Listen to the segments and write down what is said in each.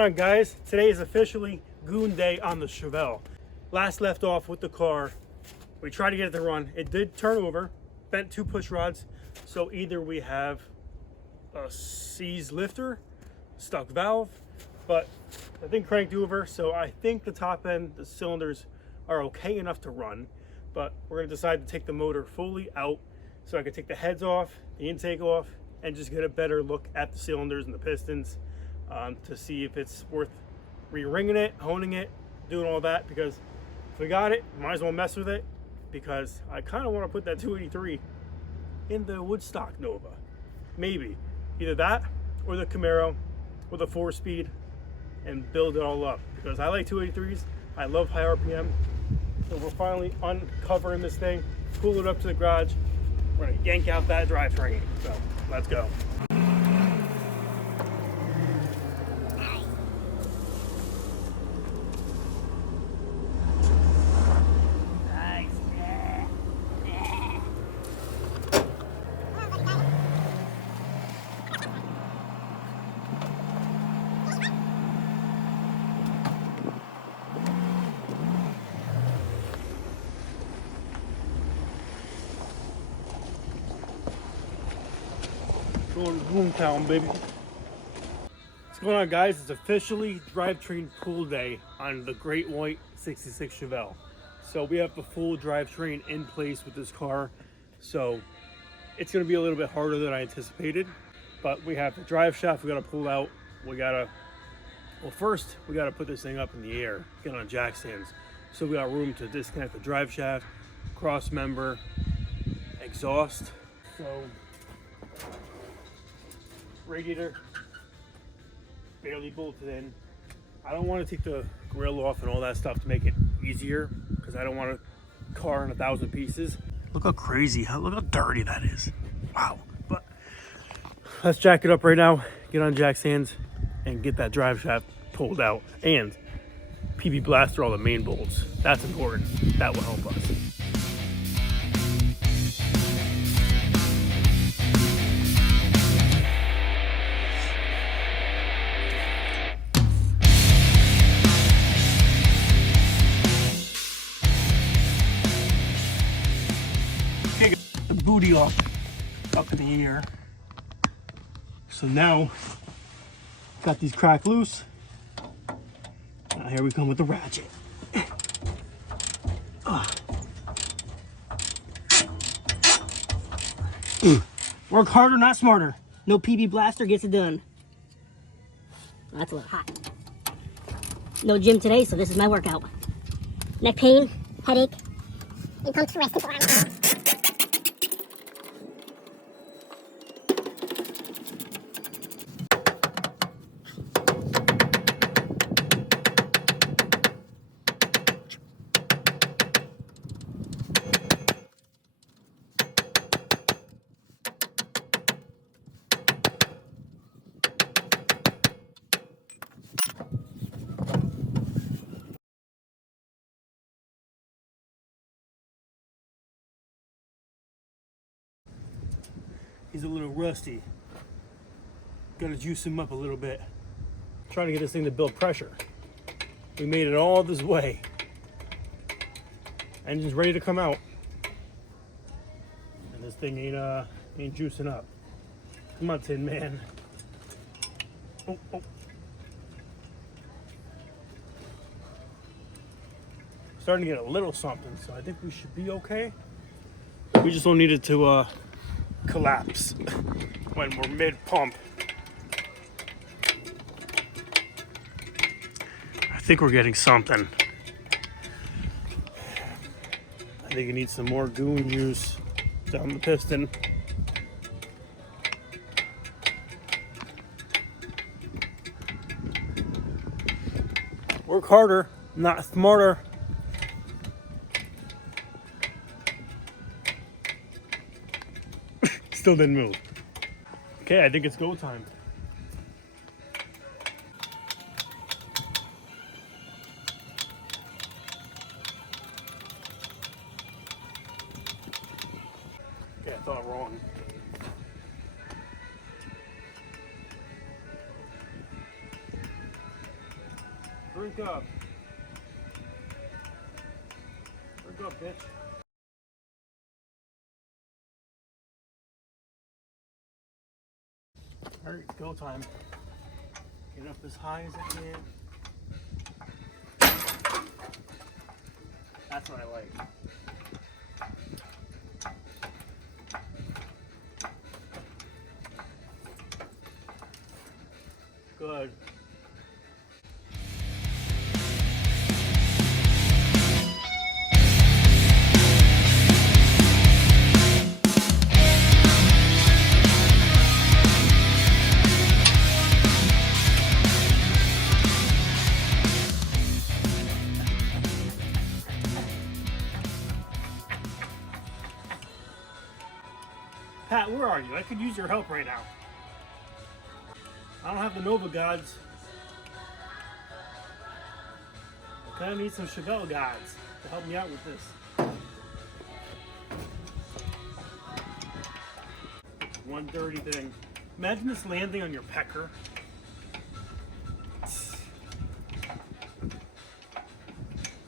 on, guys? Today is officially goon day on the Chevelle. Last left off with the car. We tried to get it to run. It did turn over, bent 2 push rods. So either we have a seized lifter, stuck valve, but the thing cranked over. So I think the top end, the cylinders are okay enough to run, but we're gonna decide to take the motor fully out so I can take the heads off, the intake off, and just get a better look at the cylinders and the pistons to see if it's worth re-ringing it, honing it, doing all that, because if we got it, might as well mess with it, because I kind of want to put that 283 in the Woodstock Nova. Maybe either that or the Camaro with a 4-speed and build it all up, because I like 283s. I love high RPM. So we're finally uncovering this thing, pull it up to the garage. We're gonna yank out that drivetrain. So let's go. Going to Boomtown, baby. What's going on, guys? It's officially drivetrain pull day on the Great White 66 Chevelle. So we have the full drivetrain in place with this car. So it's going to be a little bit harder than I anticipated, but we have the drive shaft we got to pull out. Well, first we got to put this thing up in the air, get on jack stands. So we got room to disconnect the drive shaft, cross member, exhaust. So radiator barely bolted in. I don't want to take the grill off and all that stuff to make it easier, because I don't want a car in 1,000 pieces. Look how crazy, look how dirty that is. Wow. But let's jack it up right now, get on jack stands, and get that drive shaft pulled out. And PB blaster all the main bolts. That's important. That will help us. The booty off up in the air. So now got these cracked loose. Now here we come with the ratchet. Work harder, not smarter. No PB blaster gets it done. That's a little hot. No gym today, so this is my workout. Neck pain, headache, and comes to rest arm. He's a little rusty. Gotta juice him up a little bit. Trying to get this thing to build pressure. We made it all this way. Engine's ready to come out. And this thing ain't juicing up. Come on, Tin Man. Oh. Starting to get a little something, so I think we should be okay. We just don't need it to collapse when we're mid-pump. I think we're getting something. I think it needs some more goon juice down the piston. Work harder, not smarter. Still didn't move. Okay, I think it's go time. Okay, I thought wrong. Drink up. Drink up, bitch. Alright, go time. Get up as high as I can. That's what I like. Good. Pat, where are you? I could use your help right now. I don't have the Nova gods. I kind of need some Chevelle gods to help me out with this. One dirty thing. Imagine this landing on your pecker.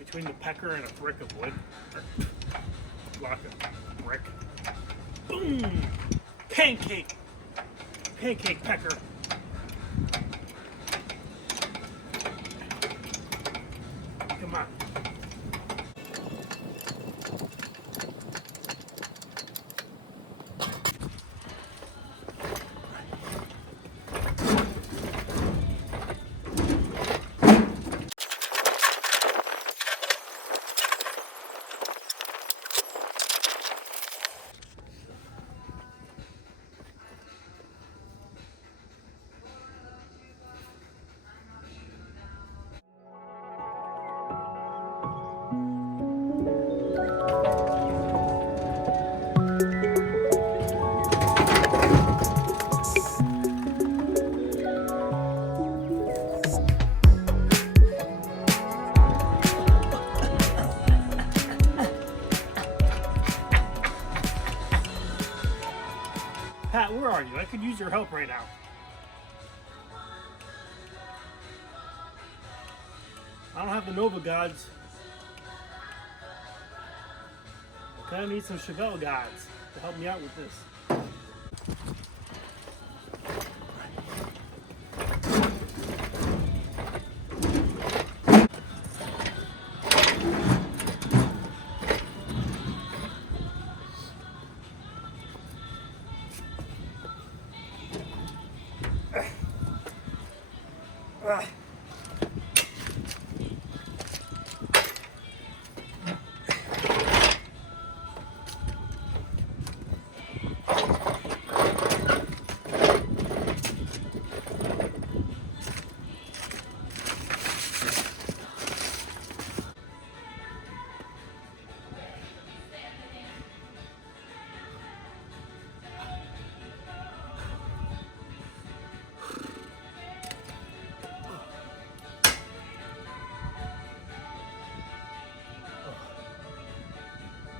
Between the pecker and a brick of wood. Block of brick. Boom! Pancake! Pancake pecker. Come on. Pat, where are you? I could use your help right now. I don't have the Nova gods. I kind of need some Chevelle gods to help me out with this.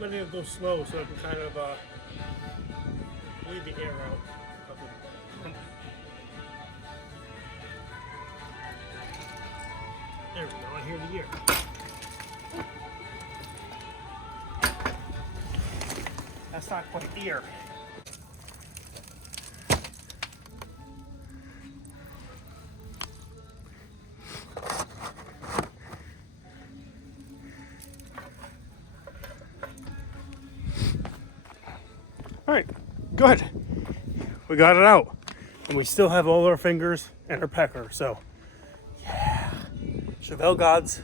Letting it go slow so I can kind of leave the air out. There we go, I hear the air. That's not quite the air. All right, good. We got it out. And we still have all our fingers and our pecker, so yeah. Chevelle gods,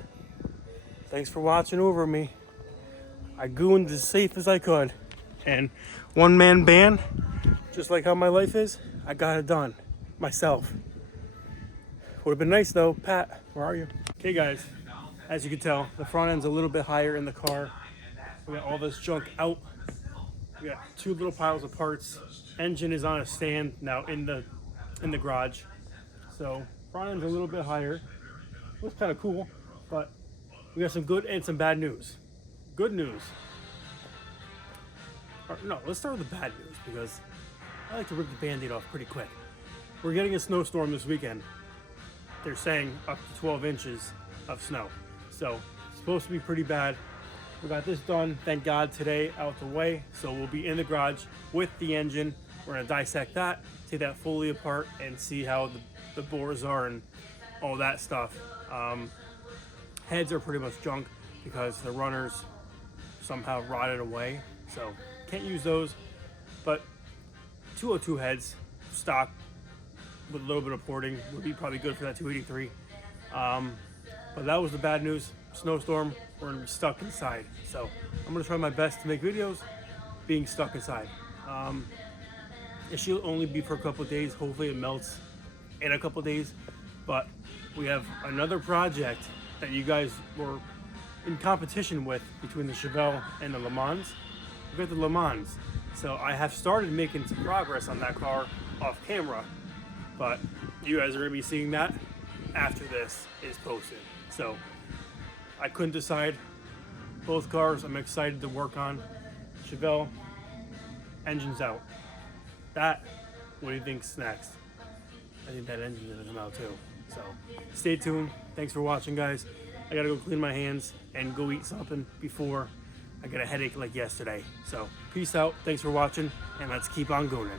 thanks for watching over me. I gooned as safe as I could. And one-man band, just like how my life is, I got it done myself. Would have been nice though. Pat, where are you? Okay guys, as you can tell, the front end's a little bit higher in the car. We got all this junk out. We got two little piles of parts. Engine is on a stand now in the garage. So front end's a little bit higher. Looks kind of cool, but we got some good and some bad news. Good news. Or, no, let's start with the bad news because I like to rip the Band-Aid off pretty quick. We're getting a snowstorm this weekend. They're saying up to 12 inches. of snow. So it's supposed to be pretty bad. We got this done, thank God, today out the way. So we'll be in the garage with the engine. We're gonna dissect that, take that fully apart, and see how the bores are and all that stuff. Heads are pretty much junk because the runners somehow rotted away, so can't use those. But 202 heads, stock, with a little bit of porting, would be probably good for that 283. But that was the bad news. Snowstorm, we're gonna be stuck inside. So I'm gonna try my best to make videos being stuck inside. It should only be for a couple of days. Hopefully it melts in a couple of days. But we have another project that you guys were in competition with between the Chevelle and the Le Mans. We got the Le Mans. So I have started making some progress on that car off camera, but you guys are gonna be seeing that after this is posted. So I couldn't decide. Both cars I'm excited to work on. Chevelle, engine's out. That, what do you think's next? I think that engine's gonna come out too. So stay tuned. Thanks for watching, guys. I gotta go clean my hands and go eat something before I get a headache like yesterday. So peace out. Thanks for watching, and let's keep on going.